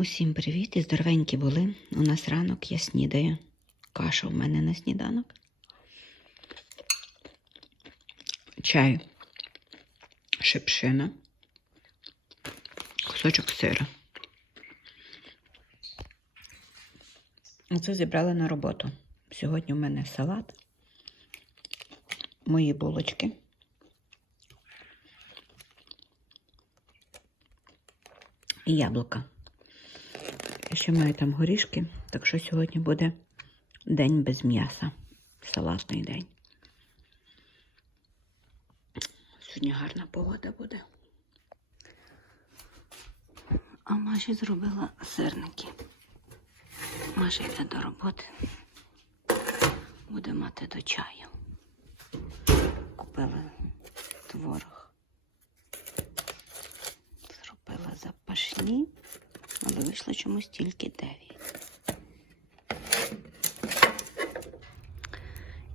Усім привіт і здоровенькі були. У нас ранок, я снідаю. Каша у мене на сніданок. Чай. Шипшина. Кусочок сира. Оце зібрала на роботу. Сьогодні у мене салат, мої булочки. І яблука. Я ще маю там горішки, так що сьогодні буде день без м'яса. Салатний день. Сьогодні гарна погода буде. А Маші зробила сирники. Маша йде до роботи. Буде мати до чаю. Купила творог. Зробила запашні, але вийшло чомусь тільки 9.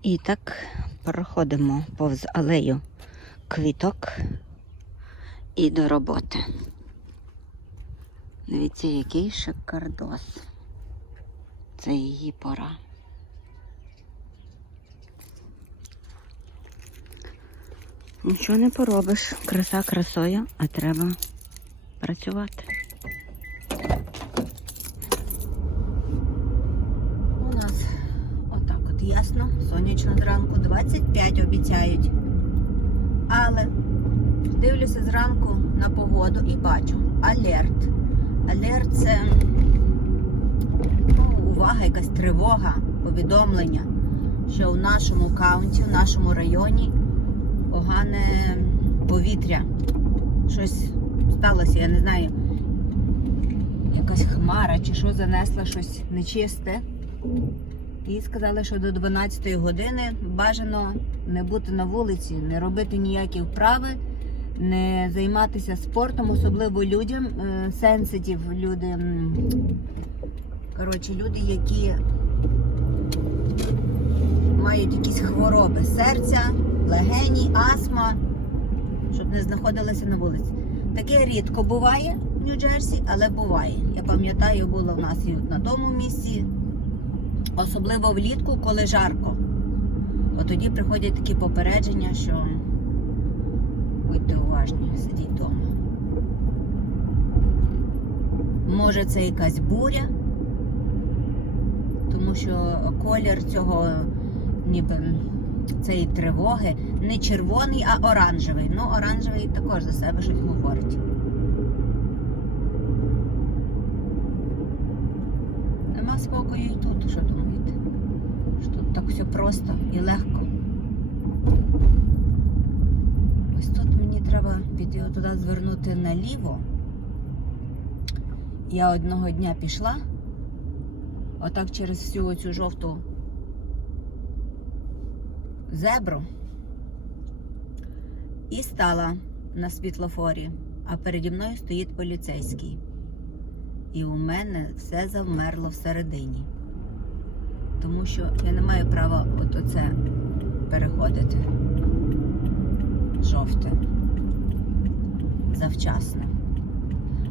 І так проходимо повз алею квіток і до роботи. Дивіться, який шикардос. Це її пора. Нічого не поробиш. Краса красою, а треба працювати. У нас отак от ясно, сонячно зранку 25 обіцяють. Але дивлюся зранку на погоду і бачу алерт. Алерт це ну, увага, якась тривога, повідомлення, що в нашому каунті, в нашому районі погане повітря. Щось сталося, я не знаю, якась хмара чи що занесла щось нечисте. І сказали, що до 12 години бажано не бути на вулиці, не робити ніякі вправи, не займатися спортом, особливо людям, сенситив, люди, коротше, люди, які мають якісь хвороби серця, легені, астма, щоб не знаходилися на вулиці. Таке рідко буває в Нью-Джерсі, але буває. Я пам'ятаю, було в нас і на тому місці, особливо влітку, коли жарко. От тоді приходять такі попередження, що будьте уважні, сидіть вдома. Може, це якась буря, тому що колір цього ніби цієї тривоги не червоний, а оранжевий. Ну, оранжевий також за себе щось говорить. Нема спокою і тут, що думаєте? Що тут так все просто і легко. Ось тут мені треба піти туди звернути наліво. Я одного дня пішла, отак через всю цю жовту зебру і стала на світлофорі, а переді мною стоїть поліцейський. І у мене все завмерло всередині. Тому що я не маю права от оце переходити. Жовте. Завчасно.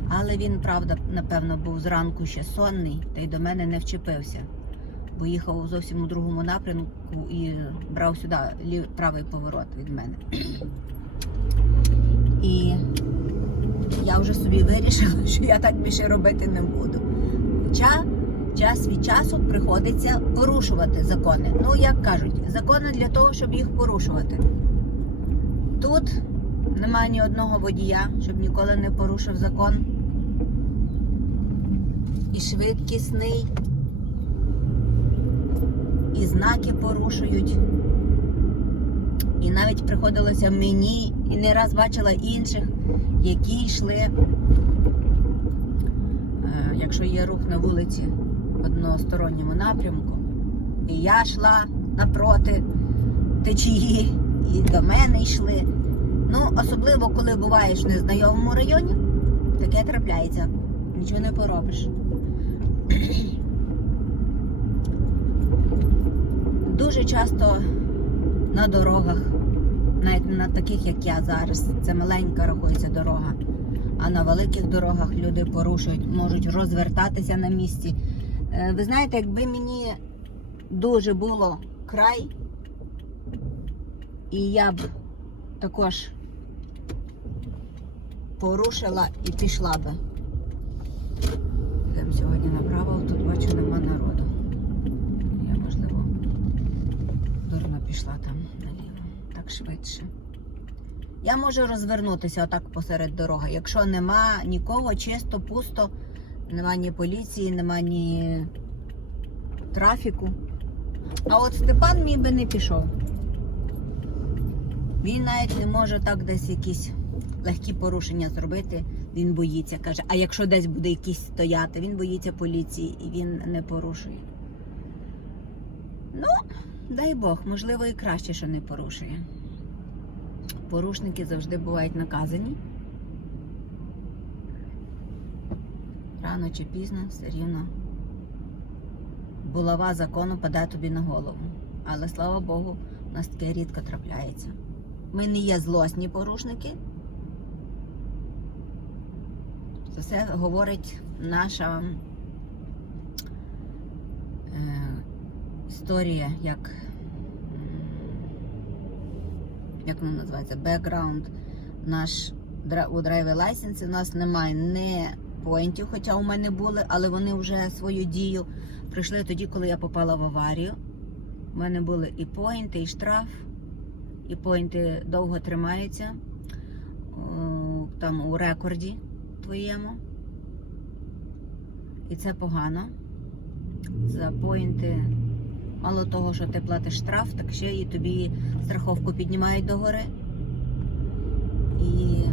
Але він, правда, напевно, був зранку ще сонний, та й до мене не вчепився. Бо їхав зовсім у другому напрямку і брав сюди лів, правий поворот від мене. І я вже собі вирішила, що я так більше робити не буду. Хоча час від часу приходиться порушувати закони. Ну, як кажуть, закони для того, щоб їх порушувати. Тут немає ні одного водія, щоб ніколи не порушив закон. І швидкісний, і знаки порушують. І навіть приходилося мені, і не раз бачила інших, які йшли, е, якщо є рух на вулиці односторонньому напрямку. І я йшла напроти течії, і до мене йшли. Ну, особливо, коли буваєш в незнайомому районі, таке трапляється. Нічого не поробиш. Дуже часто на дорогах, навіть не на таких, як я зараз, це маленька рахується дорога. а на великих дорогах люди порушують, можуть розвертатися на місці. Е, Ви знаєте, якби мені дуже було край, і я б також порушила і пішла би. Йдемо сьогодні направо, тут бачу нема народу. Я, можливо, дурно пішла там наліво. Так швидше. Я можу розвернутися отак посеред дороги. Якщо нема нікого, чисто, пусто, нема ні поліції, нема ні трафіку. А от Степан мій би не пішов. Він навіть не може так десь якісь легкі порушення зробити. Він боїться, каже, а якщо десь буде якийсь стояти, він боїться поліції і він не порушує. Ну, дай Бог, можливо, і краще, що не порушує. Порушники завжди бувають наказані. Рано чи пізно все рівно булава закону падає тобі на голову. Але слава Богу, у нас таке рідко трапляється. Ми не є злосні порушники. Це все говорить наша е, історія, як, як вона називається, бекграунд. Наш у драйвер лайсенсі у нас немає не поінтів, хоча у мене були, але вони вже свою дію прийшли тоді, коли я попала в аварію. У мене були і поінти, і штраф, і поінти довго тримаються там у рекорді твоєму. І це погано. За поінти, мало того, що ти платиш штраф, так ще і тобі страховку піднімають догори. І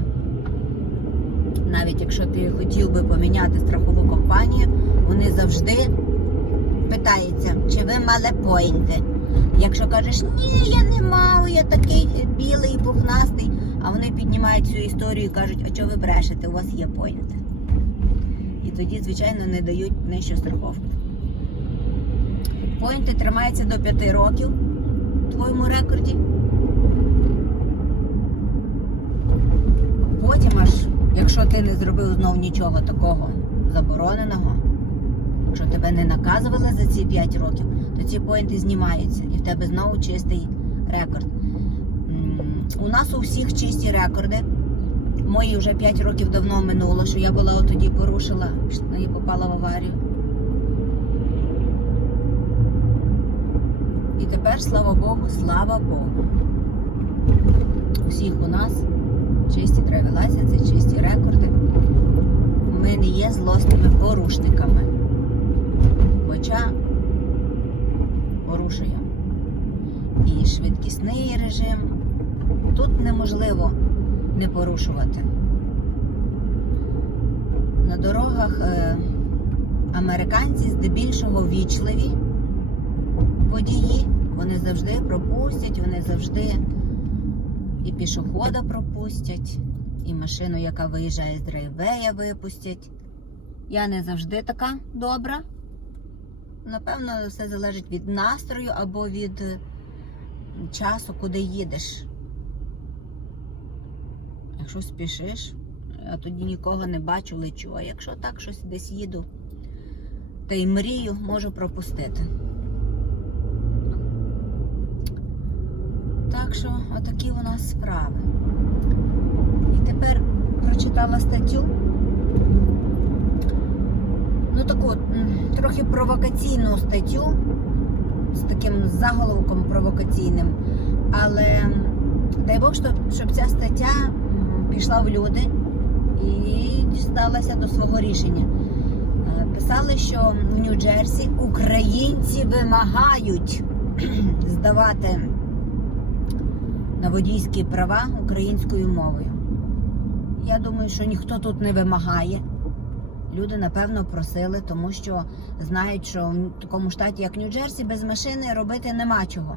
навіть якщо ти хотів би поміняти страхову компанію, вони завжди питаються, чи ви мали поінти. Якщо кажеш, ні, я не мав, я такий білий, пухнастий, а вони піднімають цю історію і кажуть, а чого ви брешете, у вас є поінти. І тоді, звичайно, не дають нижчу страховку. Поінти тримаються до 5 років в твоєму рекорді. Потім аж, якщо ти не зробив знов нічого такого забороненого, якщо тебе не наказували за ці 5 років, то ці поінти знімаються і в тебе знову чистий рекорд. У нас у всіх чисті рекорди. Мої вже 5 років давно минуло, що я була тоді порушила і попала в аварію. І тепер, слава Богу, слава Богу. Усіх у нас чисті драйвер лайсенси, чисті рекорди. Ми не є злосними порушниками. Хоча порушуємо. І швидкісний режим. Тут неможливо не порушувати. На дорогах е, американці здебільшого вічливі водії. Вони завжди пропустять, вони завжди і пішохода пропустять, і машину, яка виїжджає з драйвея, випустять. Я не завжди така добра. Напевно, все залежить від настрою або від е, часу, куди їдеш. Якщо спішиш, я тоді нікого не бачу, лечу. А якщо так щось десь їду, та й мрію, можу пропустити. Так що, отакі у нас справи. І тепер прочитала статтю. Ну таку трохи провокаційну статтю з таким заголовком провокаційним. Але дай Бог, щоб, щоб ця стаття пішла в люди і дісталася до свого рішення. Е, Писали, що в Нью-Джерсі українці вимагають здавати на водійські права українською мовою. Я думаю, що ніхто тут не вимагає. Люди, напевно, просили, тому що знають, що в такому штаті, як Нью-Джерсі, без машини робити нема чого.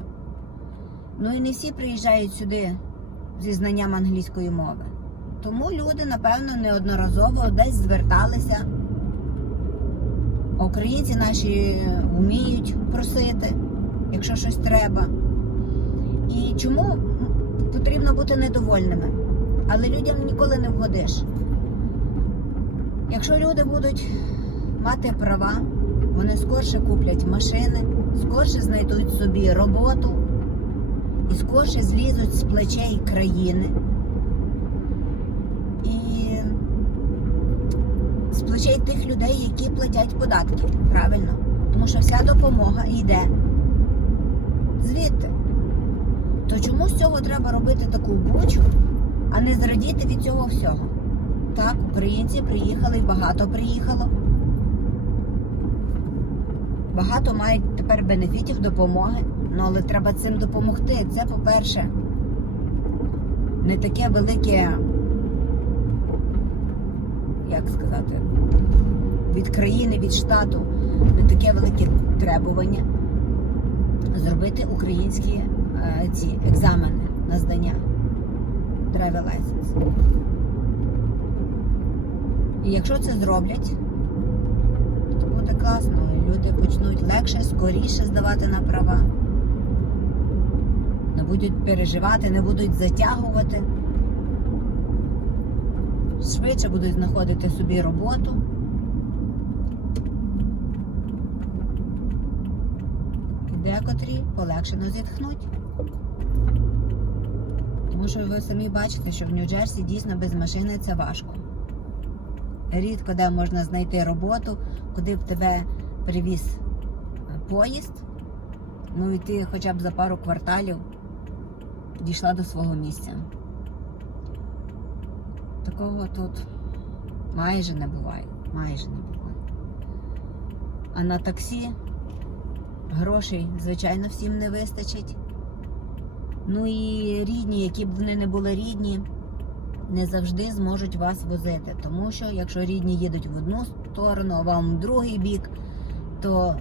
Ну і не всі приїжджають сюди зі знанням англійської мови. Тому люди, напевно, неодноразово десь зверталися. Українці наші вміють просити, якщо щось треба. І чому потрібно бути недовольними? Але людям ніколи не вгодиш. Якщо люди будуть мати права, вони скорше куплять машини, скорше знайдуть собі роботу і скорше злізуть з плечей країни. І з плечей тих людей, які платять податки. Правильно? Тому що вся допомога йде звідти. То чому з цього треба робити таку бучу, а не зрадіти від цього всього? Так, українці приїхали і багато приїхало. Багато мають тепер бенефітів допомоги, ну але треба цим допомогти. Це, по-перше, не таке велике, як сказати, від країни, від штату, не таке велике требування зробити українські ці екзамени на здання Travel License. І якщо це зроблять, то буде класно. Люди почнуть легше, скоріше здавати на права. Не будуть переживати, не будуть затягувати. Швидше будуть знаходити собі роботу. Декотрі полегшено зітхнуть. Тому що ви самі бачите, що в Нью-Джерсі дійсно без машини це важко. Рідко де можна знайти роботу, куди б тебе привіз е, поїзд. Ну і ти хоча б за пару кварталів дійшла до свого місця. Такого тут майже не буває. Майже не буває. А на таксі грошей, звичайно, всім не вистачить. Ну і рідні, які б вони не були рідні, не завжди зможуть вас возити. Тому що якщо рідні їдуть в одну сторону, а вам в другий бік, то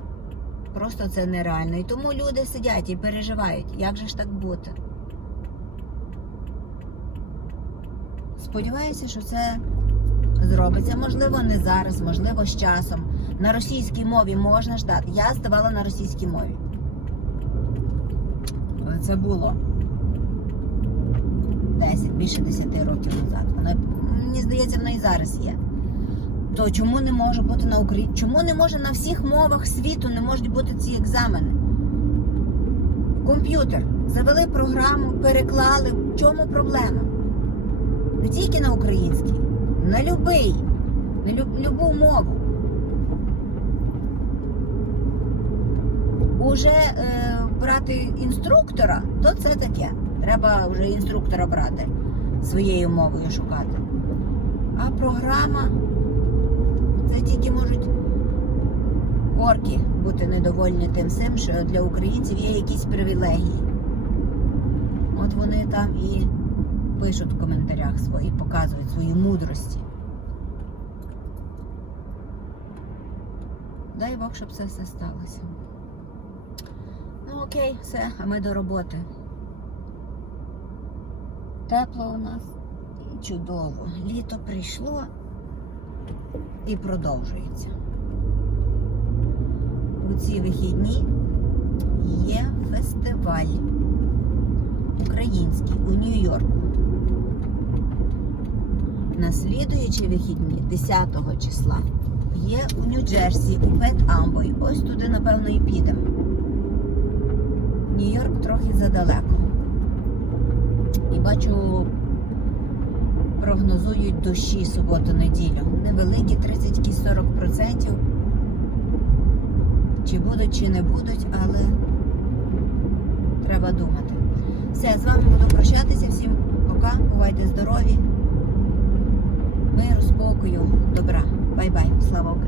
просто це нереально. І тому люди сидять і переживають, як же ж так бути. Сподіваюся, що це зробиться. Можливо, не зараз, можливо, з часом. На російській мові можна ждати. Я здавала на російській мові. Це було 10, більше 10 років назад. Вона, мені здається, вона і зараз є. То чому не може бути на Україні? Чому не може на всіх мовах світу не можуть бути ці екзамени? Комп'ютер. Завели програму, переклали. В чому проблема? Не тільки на українській, на любий, на люб, любу мову. Уже е, брати інструктора, то це таке. Треба вже інструктора брати, своєю мовою шукати. А програма це тільки можуть орки бути недовольні тим всім, що для українців є якісь привілегії. От вони там і пишуть в коментарях свої, показують свої мудрості. Дай Бог, щоб це все сталося. Ну окей, все, а ми до роботи. Тепло у нас чудово. Літо прийшло і продовжується. У ці вихідні є фестиваль український у Нью-Йорку. На слідуючі вихідні, 10 числа, є у Нью-Джерсі, у Пет Амбой. Ось туди, напевно, і підемо. Нью-Йорк трохи задалеко. Бачу, прогнозують дощі суботу-неділю. Невеликі 30-40%. Чи будуть, чи не будуть, але треба думати. Все, з вами буду прощатися. Всім пока, бувайте здорові, миру, спокою, добра. Бай-бай. Слава Україні!